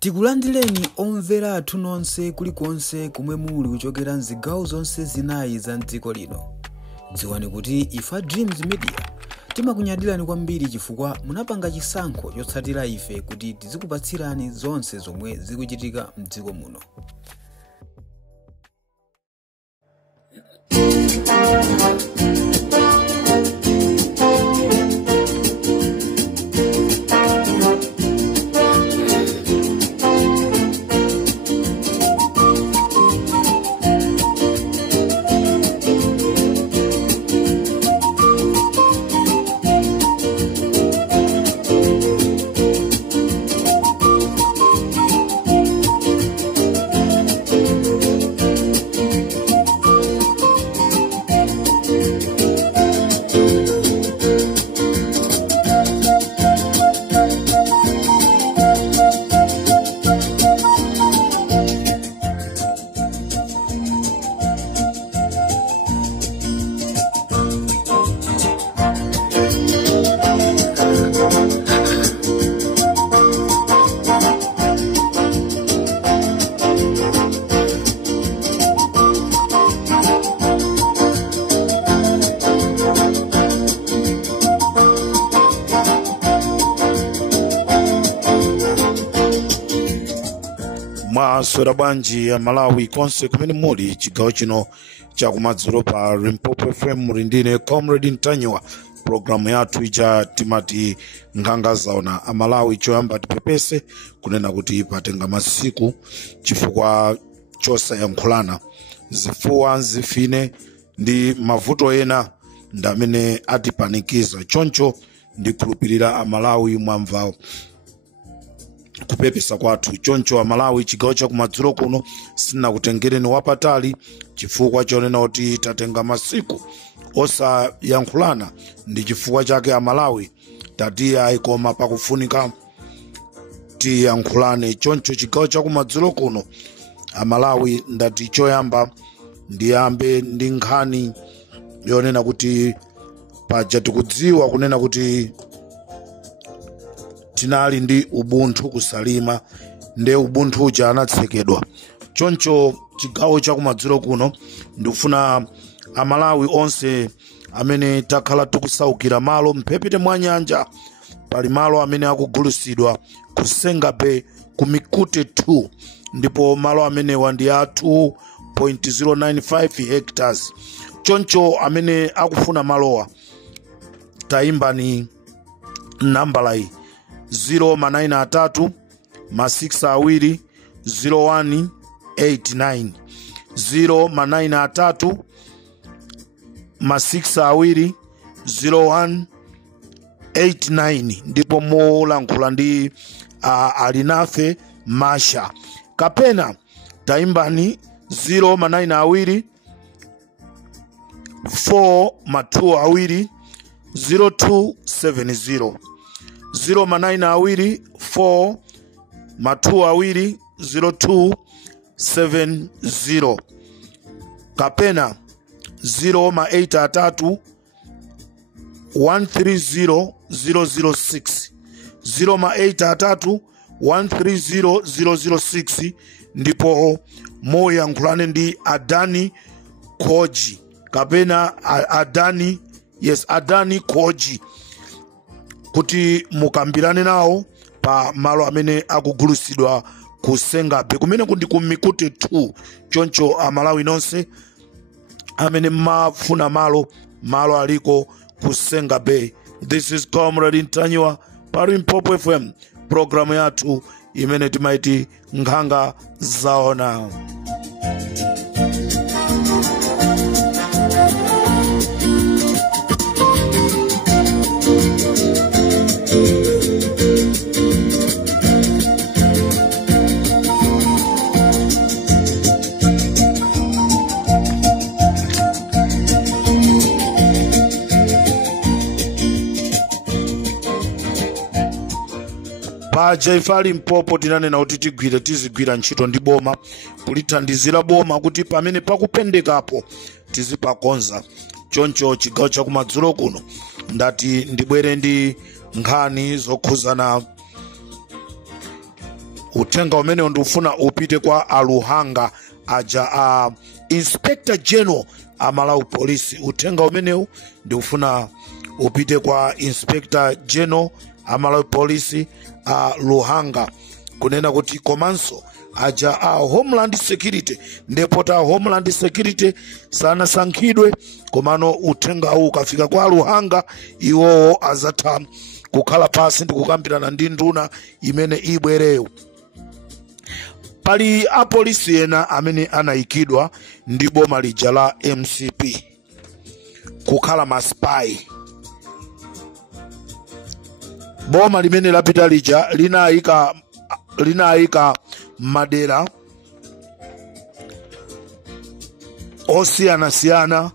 Tikulandireni omvera athu nonse kulikonse kumwe muli kuchokera mzigawo zonse zinayi za mdziko lino. Dziwani kuti ifa Dreams Media timakunyadirani kwambiri chifukwa munapanga chisankho chotsatira ife kuti tizikupatsirani zonse zomwe zikuchitika mdziko muno. Maswera banji ya Malawi konse kumene muli chigawo chino cha kumadzulo pa Limpopo FM muli ndine Comrade Ntanywa. Programu yathu ija timati nkhanga zaona Amalawi choyamba tipepese kunena kuti patenga masiku chifukwa chosayankhulana zifuwa zifine ndi mavuto ena ndamene atipanikiza choncho ndikhulupirira Amalawi mwamva kupepesa kwathu choncho Amalawi chigawo cha kumadzulo kuno sinakutengereni wapatali chifukwa chonena kuti tatenga masiku osayankhulana ndi chifukwa chake Amalawi tatiya aikoma pakufunika tiyankhulane choncho chigawo cha kumadzulo kuno Amalawi ndati choyamba ndiyambe ndi nkhani yonena kuti paja tikudziwa kunena kuti tinali ndi ubuntu kusalima nde ubuntu uja anatsekedwa choncho chigawo cha kumadzulo kuno ndikufuna Amalawi onse amene takhala tikusaukira malo mphepete mwa nyanja pali malo amene akugulusidwa ku Senga Bay ku Mikute 2 ndipo malo amene wandi ya 2.095 hectares choncho amene akufuna malowa taimbani nambala iyi 093 6 0189 093 6 0189 ndipo molankhula ndi alinafe Masha kapena taimbani 092 4 2 0270 092 4 2 0270 kapena 083 130 006 083 130 006 ndipo moyankhulane ndi Adani Koji kapena Adani Koji kuti mukambirane nawo pa malo amene akugulusidwa ku Senga Bay kumene kundi ku Mikute 2 choncho Amalawi nonse amene mafuna malo aliko ku Senga Bay. This is Comrade Ntanywa pa Limpopo FM, programu yathu imene timaiti nkhanga zaona. Paja ifa Limpopo tinanena kuti tizigwira ntchito ndi boma kulithandizira boma kuti pamene pakupendekapo tizipakonza choncho chigawo cha kumadzulo kuno ndati ndibwere ndi nkhani zokhuzana uthenga umene ndikufuna upite kwa aluhanga aja a Inspector General Malawi Police. Uthenga umenewu ndikufuna upite kwa Inspector General Malawi Police Luhanga, kunena kuti komanso aja a Homeland Security ndepota Homeland Security sanasankhidwe, komano uthenga uwu ukafika kwa Luhanga iwowo azatha kukhala pasi ndi kukambirana ndi nduna imene ibwereyo. Pali apolisi ena amene anayikidwa ndi boma lija la MCP kukhala maspai. Boma limene lapita lija linayika madera osiyanasiyana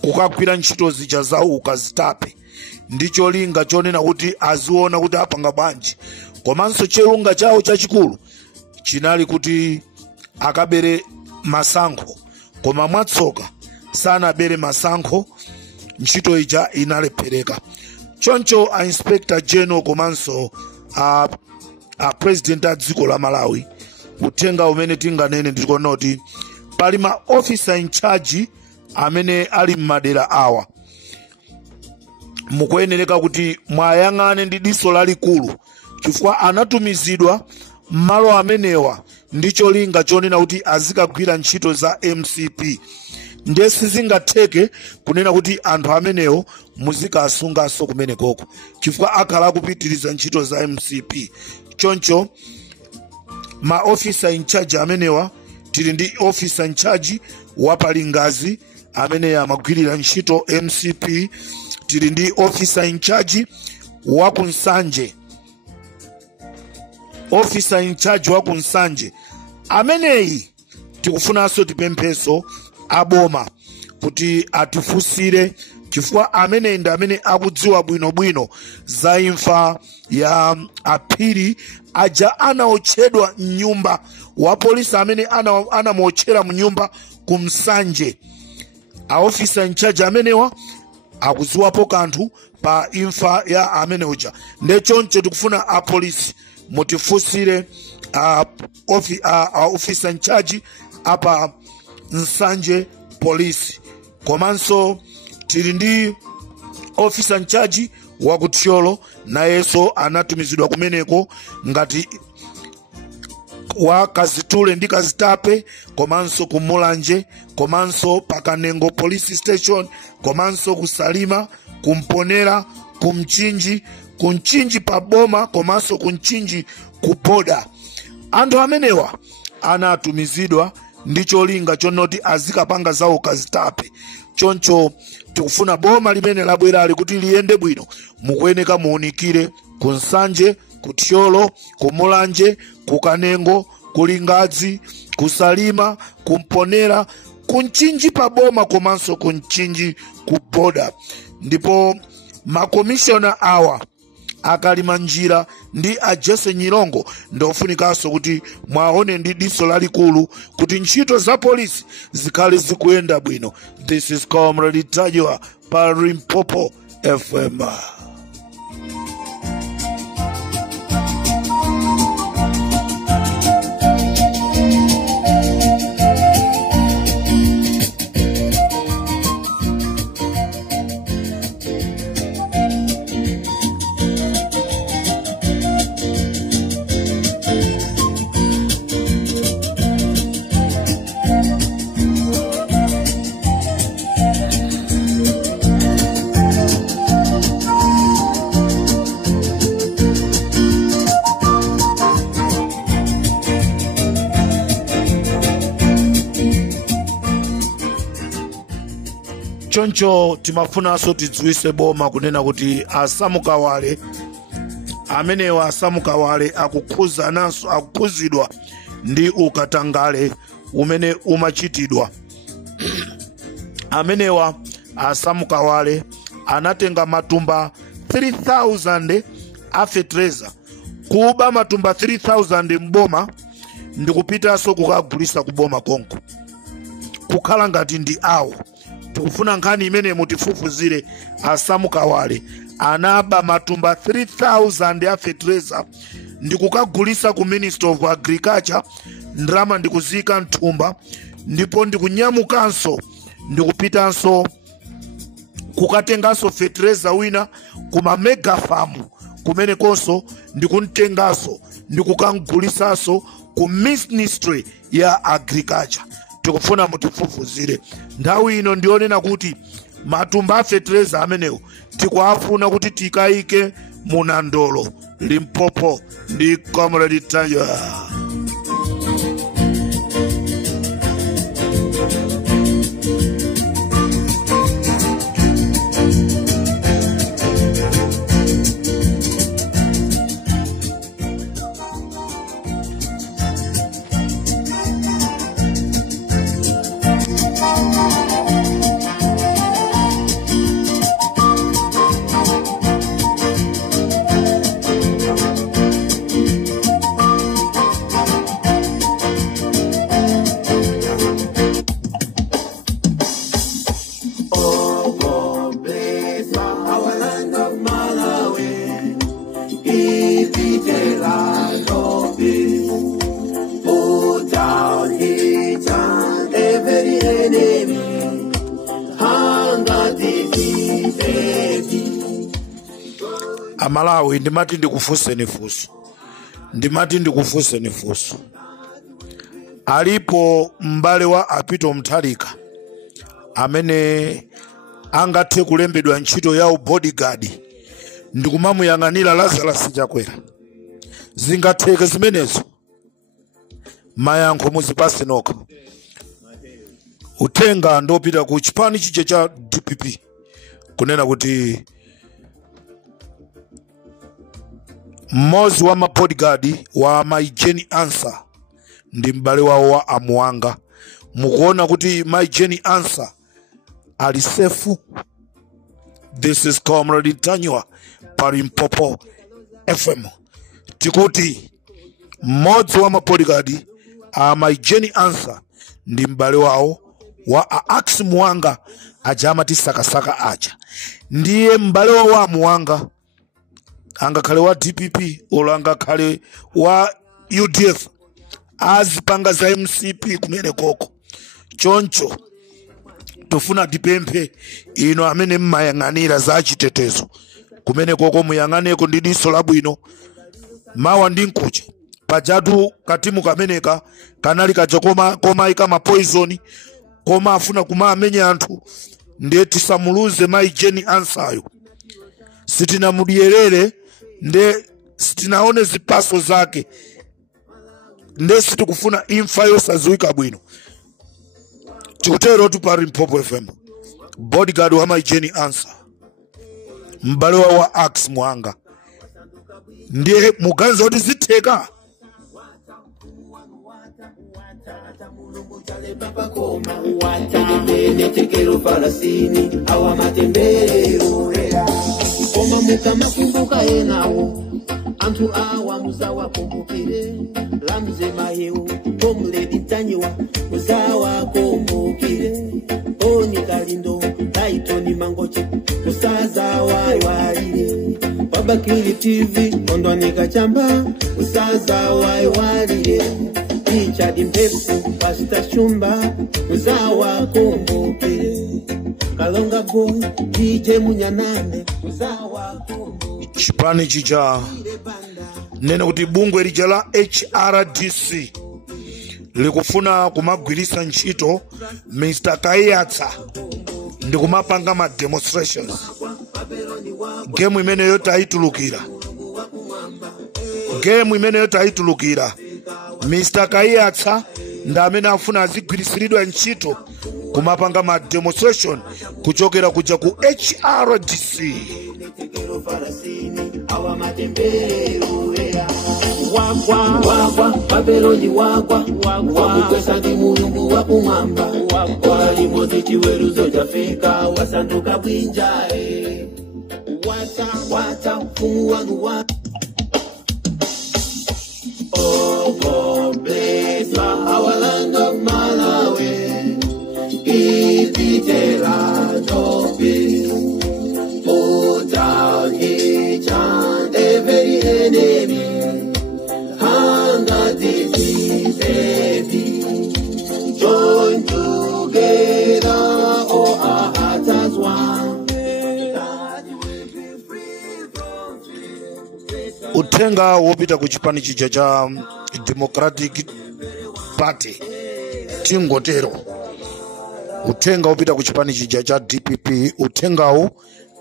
kukagwira ntchito zija za ukazitape, ndicho linga chonena kuti aziona kuti apanga bwanji. Komanso chilunga chawo chachikulu chinali kuti akabere masankho, koma mwatsoka sanabere masankho, ntchito ija inalephereka. Choncho a Inspector General komanso a President a dziko la Malawi, uthenga umene tinganene ndikuona kuti pali ma officer in charge amene ali m'madera awa, mukuyenereka kuti mwayang'ane ndi diso lalikulu, chifukwa anatumizidwa m'malo amenewa ndicho linga chonena kuti azikagwira ntchito za MCP. Ndiye sizingatheke kunena kuti anthu amenewo muzikasunganso kumene koko, chifukwa akhala akupitiriza ntchito za MCP. Choncho ma officer in charge amenewa, tili ndi officer in charge wa Palingazi amene amagwirira ntchito MCP, tili ndi officer in charge wa Kunsanje, officer in charge wa Kunsanje ameneyi tikufunanso tipempheso aboma kuti atifusire, chifukwa ameneyi ndi amene akudziwa bwinobwino za imfa ya aphiri aja anaotchedwa mnyumba wa polisi amene anamuotchera mnyumba Kumsanje. A officer in charge amenewa akuziwapo kanthu pa imfa ya amene uja. Ndechoncho tikufuna a polisi mutifusire officer in charge apa Nsanje Police. Komanso tili ndi officer in charge wa Kuthyolo, nayenso anatumizidwa kumeneko ngati wa Kazitule ndi Kazitape, komanso kumulanje, komanso Pakanengo Police Station, komanso kusalima, kumponera, kumchinji pa boma, komanso kumchinji kuboda. Anthu amenewa anatumizidwa ndicho linga chonoti azikapanga zawo Kazitape. Choncho tikufuna boma limene labwerali kuti liyende bwino, mukuyeneka muunikire Kunsanje, Kuthyolo, Kumulanje, Kukanengo, Kulingazi, Kusalima, Kumponera, Kunchinji pa boma, komanso Kunchinji kuboda. Ndipo makomishona awa akalima njira ndi a Jesse Nyilongo ndofunikanso kuti mwaone ndi diso lalikulu kuti ntchito za polisi zikhale zikuyenda bwino. This is Comrade Tajwa pa Limpopo FM. Choncho timafunanso tidziwise boma kunena kuti asamukawale amenewa asamukawale akukhuzidwa ndi ukatangale umene umachitidwa. Amenewa asamukawale anatenga matumba 3000 afetreza, kuba matumba 3000 mboma ndikupitanso kukagulisa kuboma konko kukhala ngati ndi awo. Tikufuna nkhani imene mutifufuzire asamukawale anaba matumba 3000 afetreza ndikukagulisa ku Ministry of Agriculture, ndrama ndikuzika nthumba, ndipo ndikunyamukanso ndikupitanso kukatengaso fertilizer wina kuma mega farm kumene konso ndikuntengaso ndikukangulisaso ku Ministry ya Agriculture. Tikufuna mutifufuzire nthawi ino ndionena kuti matumba a fertilizer amenewo tikuafuna kuti tikaike munandolo Limpopo ndi Comrade Tanywa. Amalawi ndimati ndikufuse fuso. Alipo mbale wa Apito Mutharika amene angathe kulembedwa ntchito ya bodyguard ndikumamuyang'anira Lazarus Chakwera. Zingatheke zimenezo? Mayankho muzipase nokha. Utenga ndopita ku chipani chije cha DPP kunena kuti mmodzi wa mabodyguard wa My Jenny Answer ndi mbale wawo wa Amuwanga. Mukuona kuti My Jenny Answer ali safe. This is Comrade Tanywa pa Limpopo FM. Tikuti mmodzi wa mabodyguard a My Jenny Answer ndi mbale wawo wa Ax Muwanga aja amati sakasaka aja. Ndiye mbale wawo wa Amuwanga angakhale wa DPP olo angakhale wa UDF azipanga za MCP kumene koko. Choncho tofuna dipemphe ino amene mmayang'anira za chitetezo kumene koko muyang'aneko ndi diso labwino. Mawa ndi nkucha pajatu katimu kameneka kanali kachokoma koma ikama poison koma afuna kuma amenya anthu ndiye tisamuluze My Jenny Answer. Sitinamudiyerere nde sitinaone zipaso zake nde sitikufuna imfa yosaziwika bwino. Tikutero tu pa Limpopo FM. Bodyguard wa My Jenny Answer mbale wa Ax Muwanga ndiye muganza kuti zitheka. Koma mukama kumbuka enawo antu awa muzawa kumbukire lamze mayewo Comrade Tanywa muzawa kumbukire oni kalindo taitoni mangoche musaza waiwalire Wabakili TV ondwanika chamba musaza waiwalire Richard Mpepsi Pastor Shumba muzawa kumbukire Kalonga Boy DJ Munyanane muzawa kumbukire. Chipani chija nene kuti bungwe lija la HRDC likufuna kumagwirisa ntchito Mr. Kayatsa ndi kumapanga ma demonstrations. Game imeneyo taitulukira Mr. Kayatsa nda amene afuna azigwirisiridwa ntchito kumapanga ma demonstration kuchokera kuja ku HRDC. Wagwa Babeloni wagwa wakukwesa ndi mulungu wa kumwamba walimozi chiweruzo chafika wasanduka bwinjae wata mfumu wanu wa God bless our land of Malawi. Give it a lot of peace. Put down each and every enemy. uthenga wopita ku chipani chija cha Democratic Party tingotero, uthenga wopita ku chipani chija cha DPP, uthengawo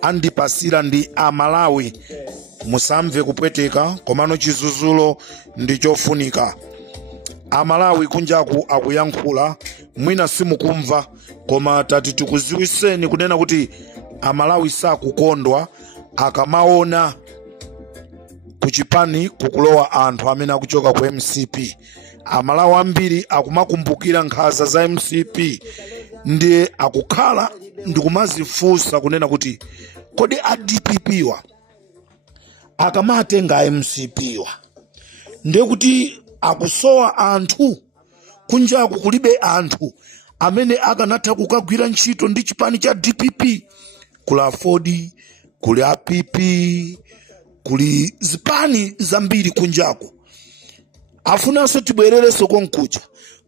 andipasira ndi Amalawi. Musamve kupweteka, komano chizuzulo ndi chofunika. Amalawi kunjaku akuyankhula, mwina simukumva, koma tati tikuziwiseni kunena kuti Amalawi sakukondwa akamaona kuchipani kukulowa anthu amene akuchoka ku MCP. Amalawi ambiri akumakumbukira nkhaza za MCP, ndiye akukhala ndikumazifunsa kunena kuti kodi a DPP wa akamatenga MCP wa ndiye kuti akusowa anthu kunjaku, kulibe anthu amene akanatha kukagwira ntchito ndi chipani cha DPP. Kuli Ford, kuli APP, kuli zipani zambiri kunjaku. Afunanso tibwerereso konkuja,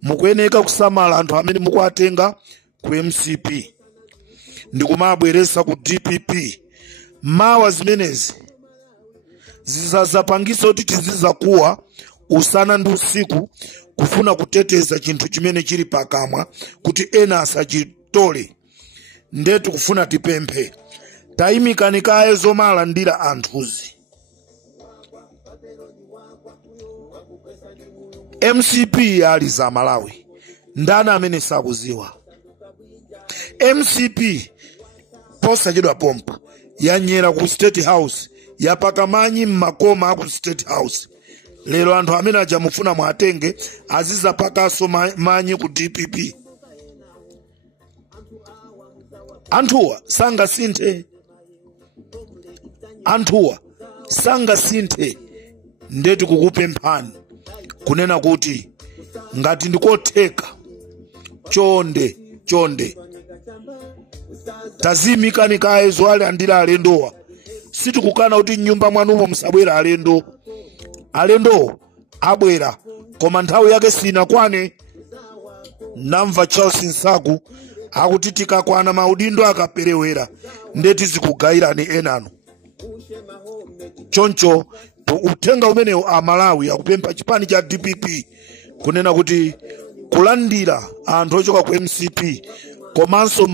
mukuyeneka kusamala anthu amene mukuatenga ku MCP ndikumabweresa ku DPP. Mawa zimenezi zizazapangisa kuti tizizakuwa usana ndi usiku kufuna kuteteza chinthu chimene chili pakamwa kuti ena asachitole. Ndetu kufuna tipemphe tayimikani kaye zomalandira anthuzi. MCP ali za Malawi, ndana amene sakuziwa. MCP posachedwa pompa yanyera ku State House, yapaka manyi mmakoma aku State House. Lero anthu amene ajamufuna mwatenge aziza pakaso manyi ku DPP. Anthuwa sanga sinthe. Ndetu kukupemphani kunena kuti ngati ndikotheka chonde tazimikani kaye zwale andira alendowa. Sitikukana kuti nyumba mwanumo musabwera alendo abwera koma nthawi yake sina kwane. Namva Charles Nsaku akuti tikakwana maudindo akaperewera ndeti zikugayirani enano. Choncho uthenga umenewo Amalawi akupempha chipani cha DPP kunena kuti kulandira anthu ochoka ku MCP komanso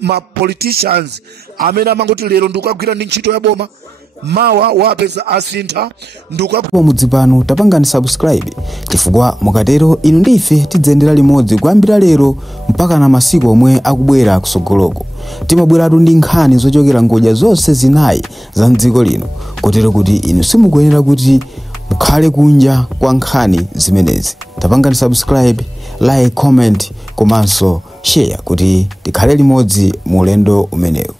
ma politicians amene amangoti lero ndikugwira ndi ntchito ya boma mawa wapeza asintha ndipo mudzipano tapangani subscribe chifukwa mukatero inu ndife tidzendera limodzi kuyambira lero mpaka na masiku omwe akubwera kusogoloko. Timabweratu ndi nkhani zochokera ngodya zonse zinayi za mdziko lino, kotero kuti inu simukuyenera kuti mukhale kunja kwa nkhani zimenezi. Tapangani subscribe, like, comment komanso share kuti tikhale limodzi mu ulendo umenewu.